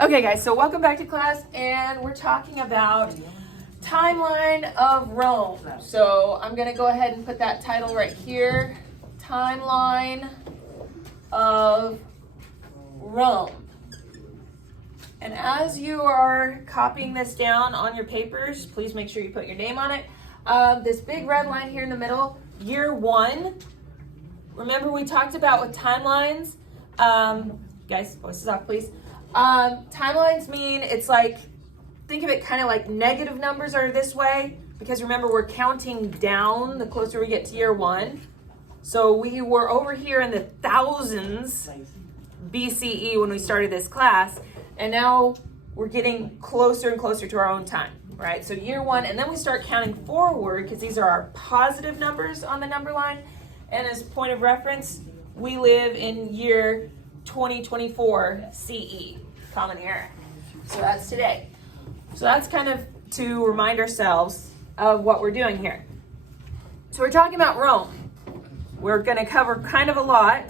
Okay guys, so welcome back to class, and we're talking about timeline of Rome. So I'm gonna go ahead and put that title right here, timeline of Rome. And as you are copying this down on your papers, please make sure you put your name on it. This big red line here in the middle, year 1. Remember we talked about with timelines, guys, voices off please. Timelines mean it's like, think of it kind of like negative numbers are this way, because remember we're counting down the closer we get to year 1. So we were over here in the thousands BCE when we started this class, and now we're getting closer and closer to our own time, right? So year 1, and then we start counting forward because these are our positive numbers on the number line. And as point of reference, we live in year 2024 CE, Common Era. So that's today. So that's kind of to remind ourselves of what we're doing here. So we're talking about Rome. We're going to cover kind of a lot,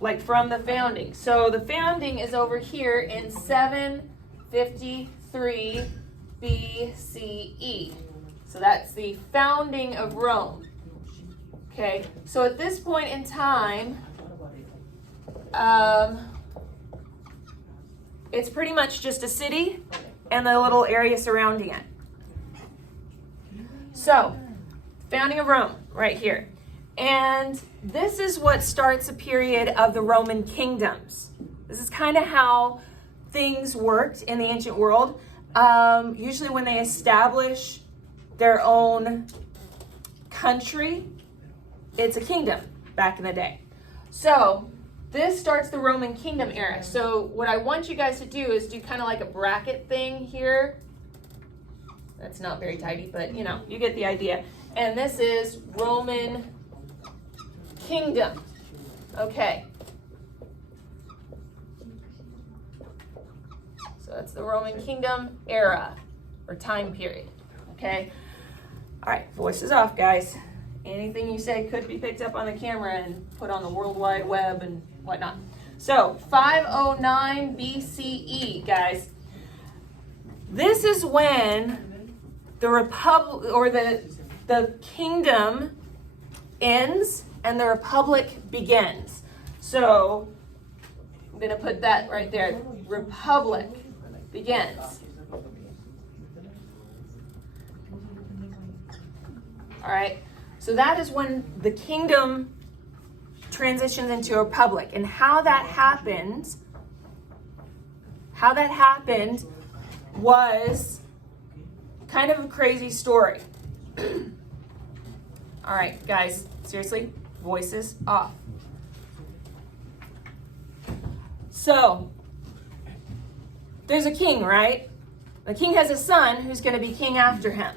like from the founding. So the founding is over here in 753 BCE. So that's the founding of Rome. Okay, so at this point in time, it's pretty much just a city and the little area surrounding it. So, founding of Rome, right here. And this is what starts a period of the Roman kingdoms. This is kind of how things worked in the ancient world. Usually when they establish their own country, it's a kingdom back in the day. So this starts the Roman kingdom era. So what I want you guys to do is do kind of like a bracket thing here. That's not very tidy, but you know, you get the idea. And this is Roman kingdom. Okay. So that's the Roman kingdom era or time period. Okay. All right, voices off, guys. Anything you say could be picked up on the camera and put on the World Wide Web and whatnot. So 509 BCE, guys. This is when the republic or the kingdom ends and the republic begins. So I'm going to put that right there. Republic begins. All right. So that is when the kingdom transitions into a republic. And how that happened was kind of a crazy story. All right, guys, seriously, voices off. So there's a king, right? The king has a son who's going to be king after him.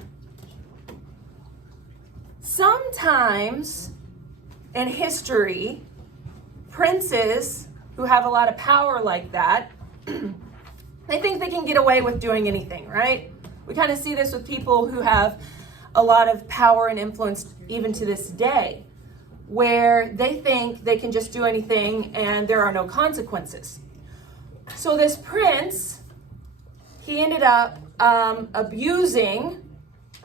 Sometimes in history, princes who have a lot of power like that, they think they can get away with doing anything, right? We kind of see this with people who have a lot of power and influence even to this day, where they think they can just do anything and there are no consequences. So this prince, he ended up abusing,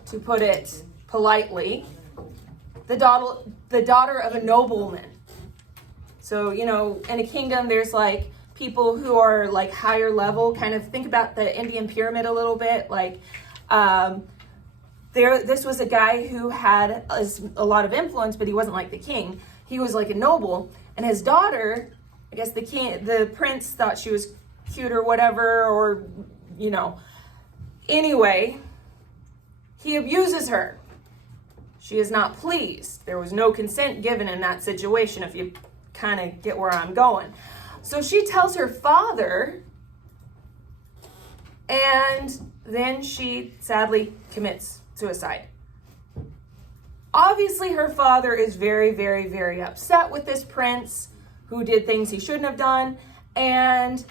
to put it politely, the daughter of a nobleman. So, you know, in a kingdom, there's like people who are like higher level, kind of think about the Indian pyramid a little bit. Like, this was a guy who had a lot of influence, but he wasn't like the king. He was like a noble, and his daughter, I guess the prince thought she was cute or whatever, or, you know. Anyway, he abuses her. She is not pleased. There was no consent given in that situation, if you kind of get where I'm going. So she tells her father, and then she sadly commits suicide. Obviously, her father is very, very, very upset with this prince who did things he shouldn't have done, and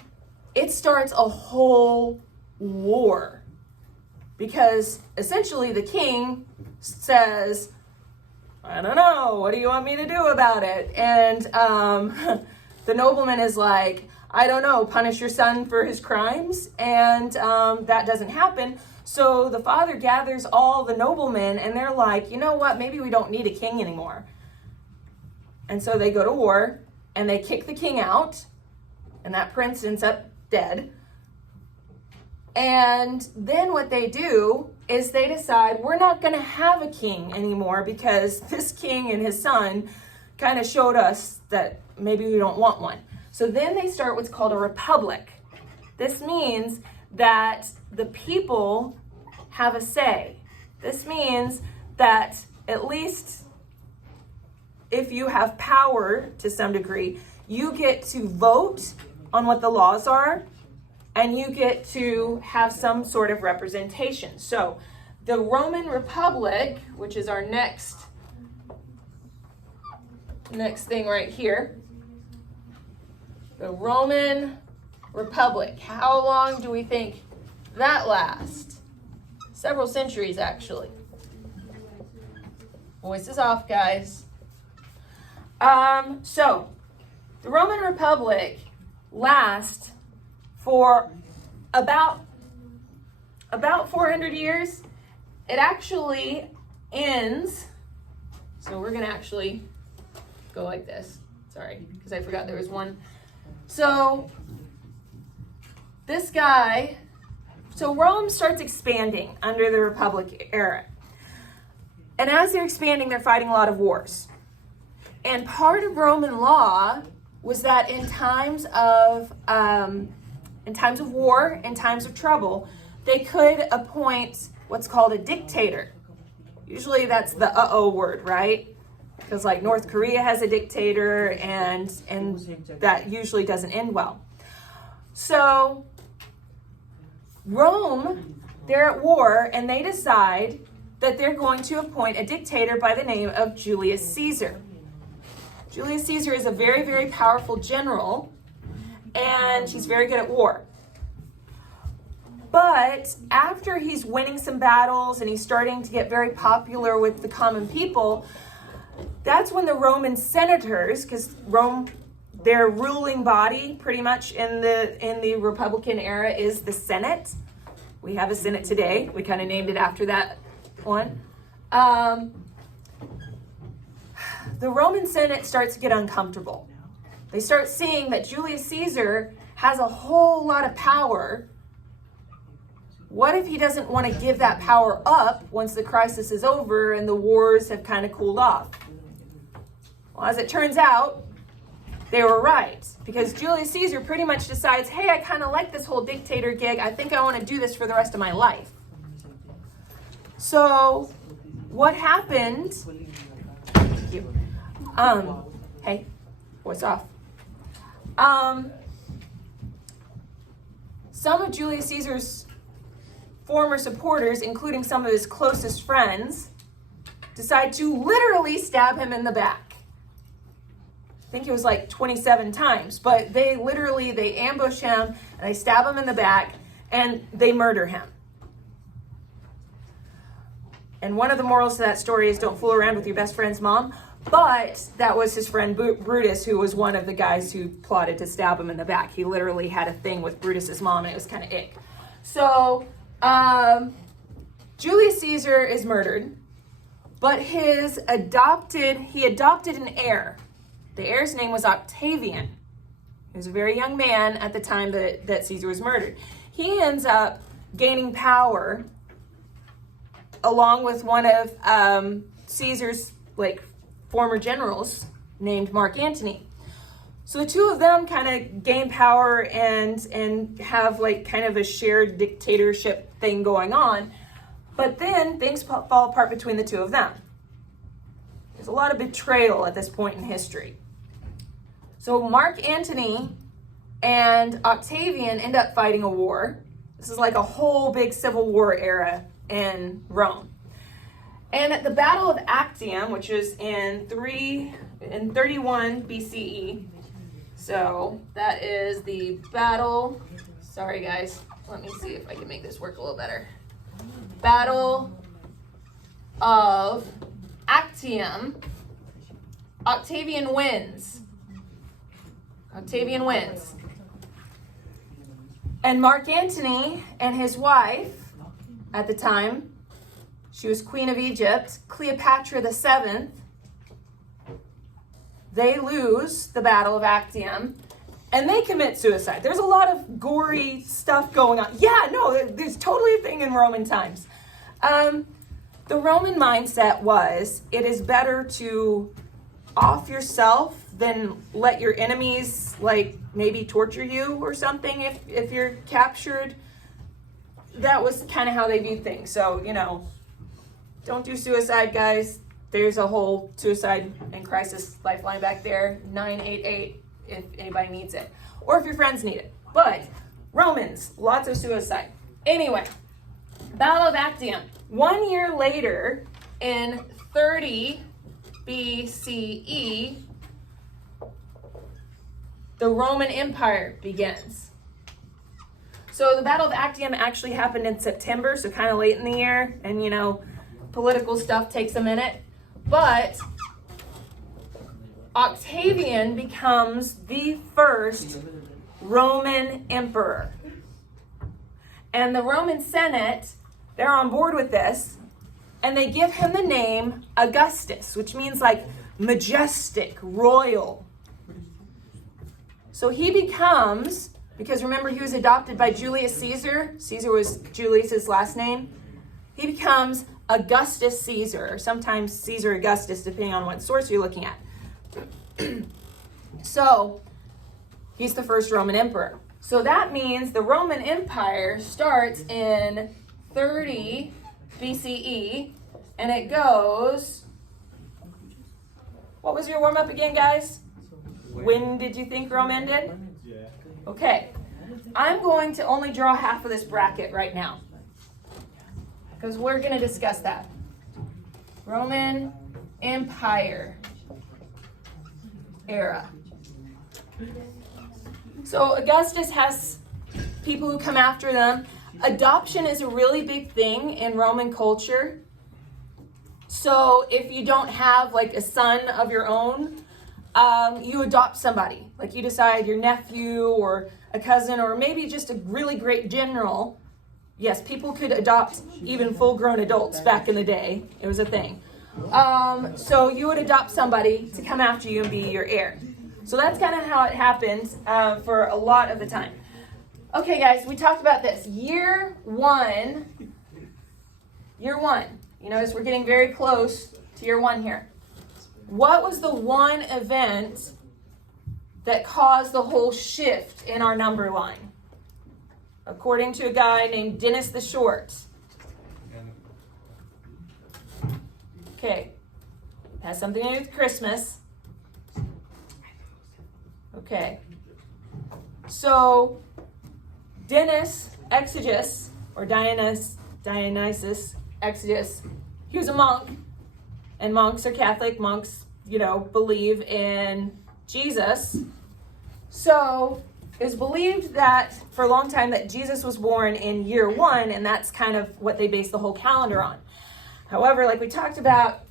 it starts a whole war. Because essentially the king says, I don't know, what do you want me to do about it? And the nobleman is like, I don't know, punish your son for his crimes, and that doesn't happen. So the father gathers all the noblemen, and they're like, you know what, maybe we don't need a king anymore. And so they go to war, and they kick the king out, and that prince ends up dead. And then what they do is they decide, we're not going to have a king anymore because this king and his son kind of showed us that maybe we don't want one. So then they start what's called a republic. This means that the people have a say. This means that at least if you have power to some degree, you get to vote on what the laws are, and you get to have some sort of representation. So the Roman Republic, which is our next thing right here, the Roman Republic. How long do we think that lasts? Several centuries, actually. Voice is off, guys. So the Roman Republic lasts for about 400 years. It actually ends, so we're gonna actually go like this. Sorry, because I forgot there was one. So this guy, so Rome starts expanding under the Republic era. And as they're expanding, they're fighting a lot of wars. And part of Roman law was that in times of war, in times of trouble, they could appoint what's called a dictator. Usually that's the word, right? Because like North Korea has a dictator, and that usually doesn't end well. So Rome, they're at war, and they decide that they're going to appoint a dictator by the name of Julius Caesar. Julius Caesar is a very, very powerful general, and he's very good at war. But after he's winning some battles and he's starting to get very popular with the common people, that's when the Roman senators, because Rome, their ruling body pretty much in the Republican era is the Senate. We have a Senate today. We kind of named it after that one. The Roman Senate starts to get uncomfortable. They start seeing that Julius Caesar has a whole lot of power. What if he doesn't want to give that power up once the crisis is over and the wars have kind of cooled off? Well, as it turns out, they were right, because Julius Caesar pretty much decides, hey, I kind of like this whole dictator gig. I think I want to do this for the rest of my life. So what happened? Thank you. Hey, voice off. Some of Julius Caesar's former supporters, including some of his closest friends, decide to literally stab him in the back. I think it was like 27 times, but they ambush him and they stab him in the back and they murder him. And one of the morals to that story is don't fool around with your best friend's mom. But that was his friend Brutus, who was one of the guys who plotted to stab him in the back. He literally had a thing with Brutus's mom, and it was kind of ick. So Julius Caesar is murdered, but he adopted an heir. The heir's name was Octavian. He was a very young man at the time that Caesar was murdered. He ends up gaining power along with one of Caesar's former generals named Mark Antony. So the two of them kind of gain power and have kind of a shared dictatorship thing going on. But then things fall apart between the two of them. There's a lot of betrayal at this point in history. So Mark Antony and Octavian end up fighting a war. This is like a whole big civil war era in Rome. And at the Battle of Actium, which is in 31 BCE, so that is the battle, sorry guys, let me see if I can make this work a little better. Battle of Actium, Octavian wins. And Mark Antony and his wife at the time, she was Queen of Egypt, Cleopatra the Seventh, they lose the Battle of Actium and they commit suicide. There's a lot of gory stuff going on. Yeah, no, there's totally a thing in Roman times. The Roman mindset was, it is better to off yourself than let your enemies, like, maybe torture you or something if you're captured. That was kind of how they viewed things. So, don't do suicide, guys. There's a whole suicide and crisis lifeline back there, 988, if anybody needs it. Or if your friends need it. But Romans, lots of suicide. Anyway, Battle of Actium. 1 year later, in 30 BCE, the Roman Empire begins. So the Battle of Actium actually happened in September, so kind of late in the year. And, political stuff takes a minute. But Octavian becomes the first Roman emperor. And the Roman Senate, they're on board with this, and they give him the name Augustus, which means like majestic, royal. So he becomes, because remember he was adopted by Julius Caesar. Caesar was Julius's last name. He becomes Augustus Caesar, or sometimes Caesar Augustus, depending on what source you're looking at. So he's the first Roman emperor. So that means the Roman Empire starts in 30 BCE, and it goes, what was your warm-up again, guys? When did you think Rome ended? Okay, I'm going to only draw half of this bracket right now, because we're going to discuss that. Roman Empire era. So Augustus has people who come after them. Adoption is a really big thing in Roman culture. So if you don't have like a son of your own, you adopt somebody. Like you decide your nephew or a cousin or maybe just a really great general. Yes, people could adopt even full-grown adults back in the day. It was a thing. So you would adopt somebody to come after you and be your heir. So that's kind of how it happens for a lot of the time. Okay, guys, we talked about this. Year one. You notice we're getting very close to year one here. What was the one event that caused the whole shift in our number line? According to a guy named Dennis the Short. Okay. Has something to do with Christmas. Okay. So, Dionysius Exiguus, or Dionysius Exiguus, he was a monk. And monks are Catholic. Monks, believe in Jesus. So, it was believed that for a long time that Jesus was born in year one, and that's kind of what they base the whole calendar on. However, like we talked about,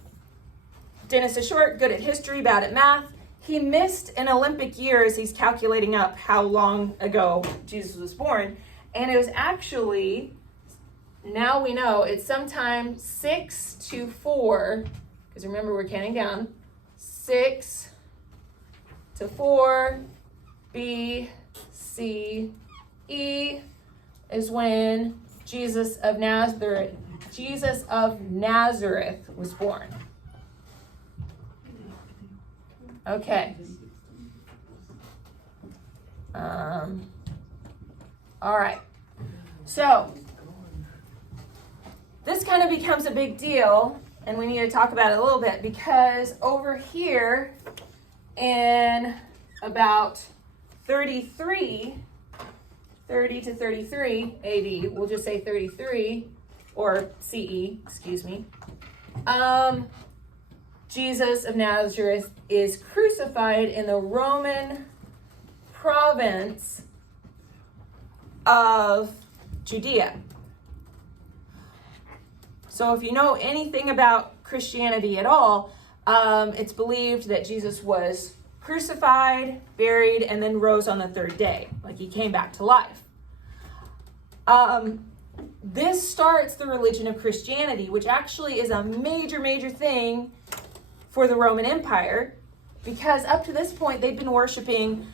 Dennis is short, good at history, bad at math. He missed an Olympic year as he's calculating up how long ago Jesus was born. And it was actually, now we know, it's sometime 6 to 4, because remember we're counting down, 6 to 4 BCE is when Jesus of Nazareth was born. Okay. All right. So this kind of becomes a big deal, and we need to talk about it a little bit, because over here in about 30 to 33 AD, we'll just say 33, or CE, excuse me, Jesus of Nazareth is crucified in the Roman province of Judea. So if you know anything about Christianity at all, it's believed that Jesus was crucified, buried, and then rose on the third day. Like he came back to life. This starts the religion of Christianity, which actually is a major, major thing for the Roman Empire, because up to this point they've been worshiping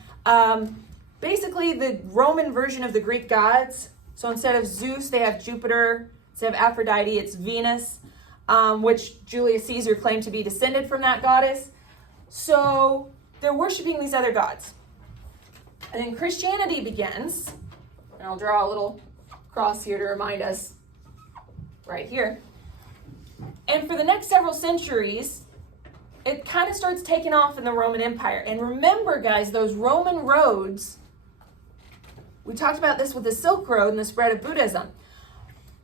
basically the Roman version of the Greek gods. So instead of Zeus, they have Jupiter. Instead of Aphrodite, it's Venus, which Julius Caesar claimed to be descended from that goddess. So they're worshiping these other gods. And then Christianity begins, and I'll draw a little cross here to remind us right here. And for the next several centuries, it kind of starts taking off in the Roman Empire. And remember, guys, those Roman roads, we talked about this with the Silk Road and the spread of Buddhism.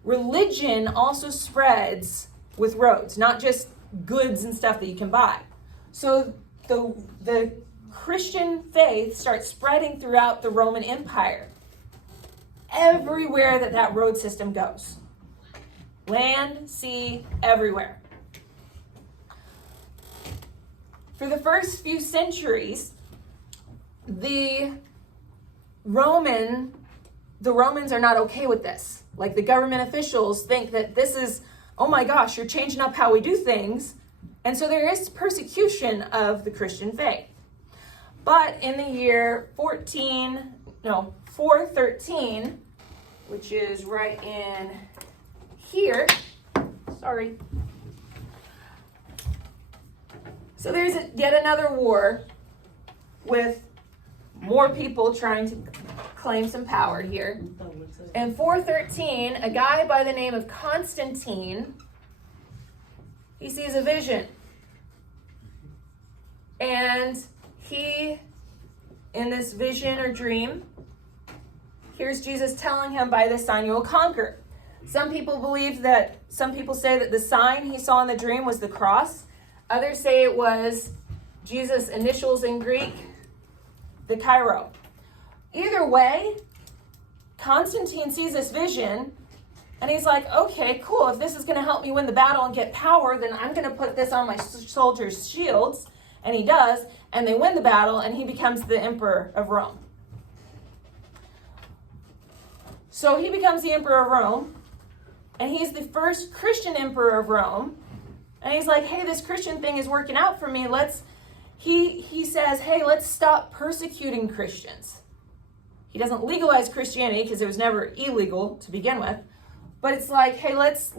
Religion also spreads with roads, not just goods and stuff that you can buy. So the Christian faith starts spreading throughout the Roman Empire. Everywhere that road system goes. Land, sea, everywhere. For the first few centuries, the Romans are not okay with this. Like, the government officials think that this is, oh my gosh, you're changing up how we do things. And so there is persecution of the Christian faith. But in the year 413, which is right in here, sorry. So there's yet another war with more people trying to claim some power here. In 413, a guy by the name of Constantine, he sees a vision. And he, in this vision or dream, hears Jesus telling him, by this sign you will conquer. Some people say that the sign he saw in the dream was the cross. Others say it was Jesus' initials in Greek, the Chi. Either way, Constantine sees this vision, and he's like, okay, cool. If this is going to help me win the battle and get power, then I'm going to put this on my soldiers' shields. And he does, and they win the battle, and he becomes the emperor of Rome. So he becomes the emperor of Rome, and he's the first Christian emperor of Rome. And he's like, hey, this Christian thing is working out for me. He says, hey, let's stop persecuting Christians. He doesn't legalize Christianity because it was never illegal to begin with. But it's like, hey, let's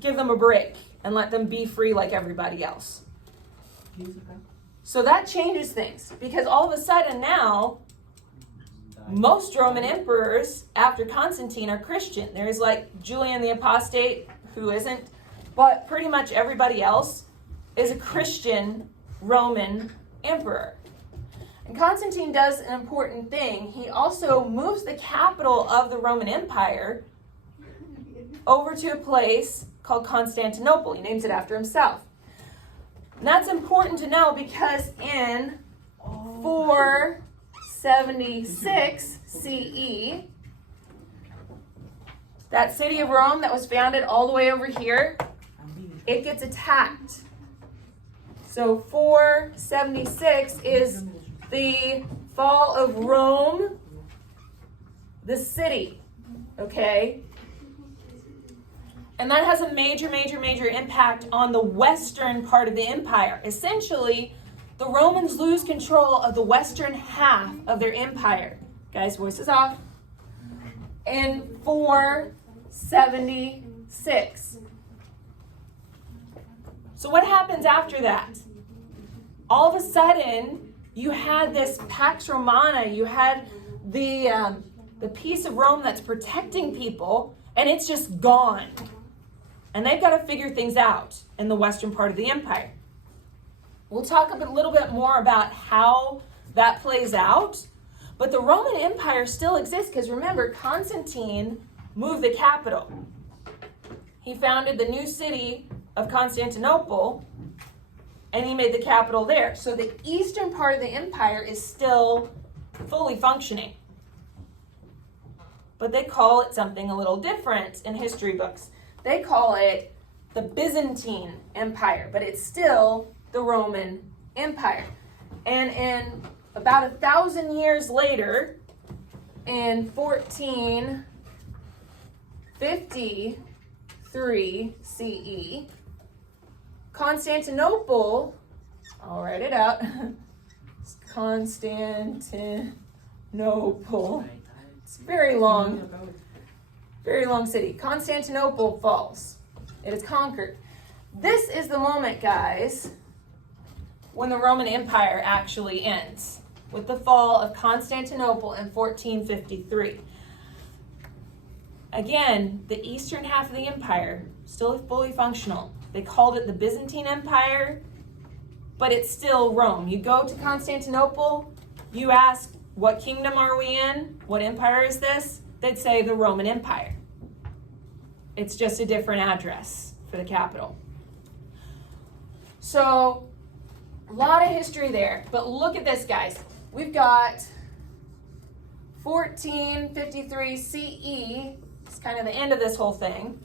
give them a break and let them be free like everybody else. So that changes things, because all of a sudden now, most Roman emperors after Constantine are Christian. There's like Julian the Apostate, who isn't, but pretty much everybody else is a Christian Roman emperor. And Constantine does an important thing. He also moves the capital of the Roman Empire over to a place called Constantinople. He names it after himself. And that's important to know because in 476 CE, that city of Rome that was founded all the way over here, it gets attacked. So 476 is the fall of Rome, the city, okay? And that has a major, major, major impact on the western part of the empire. Essentially, the Romans lose control of the western half of their empire. Guys, voices off. In 476. So what happens after that? All of a sudden, you had this Pax Romana, you had the piece of Rome that's protecting people, and it's just gone. And they've got to figure things out in the western part of the empire. We'll talk a little bit more about how that plays out, but the Roman Empire still exists because remember, Constantine moved the capital. He founded the new city of Constantinople, and he made the capital there. So the eastern part of the empire is still fully functioning. But they call it something a little different in history books. They call it the Byzantine Empire, but it's still the Roman Empire. And in about 1,000 years later, in 1453 CE. Constantinople, I'll write it out, Constantinople, it's very long city. Constantinople falls. It is conquered. This is the moment, guys, when the Roman Empire actually ends, with the fall of Constantinople in 1453. Again, the eastern half of the empire, still fully functional. They called it the Byzantine Empire, but it's still Rome. You go to Constantinople, you ask, what kingdom are we in? What empire is this? They'd say the Roman Empire. It's just a different address for the capital. So, a lot of history there, but look at this, guys. We've got 1453 CE. It's kind of the end of this whole thing.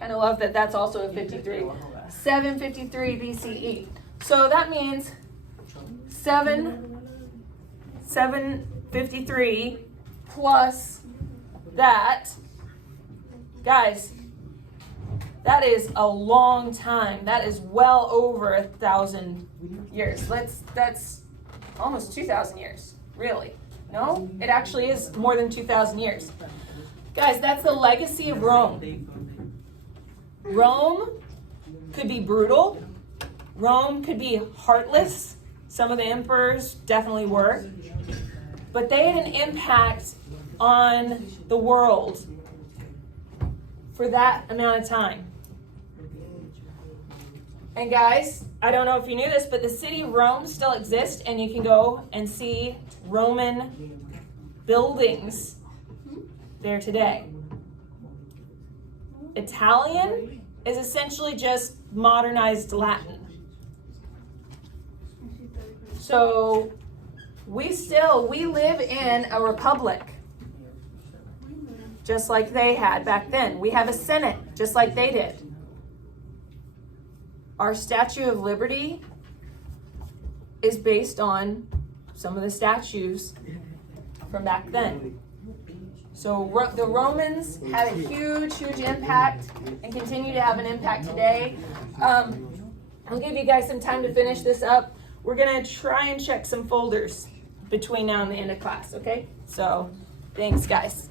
Kind of love that that's also a 53. 753 BCE. So that means 753 plus that. Guys, that is a long time. That is well over 1,000 years. That's almost 2,000 years, really. No, it actually is more than 2,000 years. Guys, that's the legacy of Rome. Rome could be brutal. Rome could be heartless. Some of the emperors definitely were. But they had an impact on the world for that amount of time. And guys, I don't know if you knew this, but the city of Rome still exists, and you can go and see Roman buildings there today. Italian is essentially just modernized Latin. So we live in a republic, just like they had back then. We have a Senate, just like they did. Our Statue of Liberty is based on some of the statues from back then. So the Romans had a huge, huge impact and continue to have an impact today. I'll give you guys some time to finish this up. We're going to try and check some folders between now and the end of class, okay? So thanks, guys.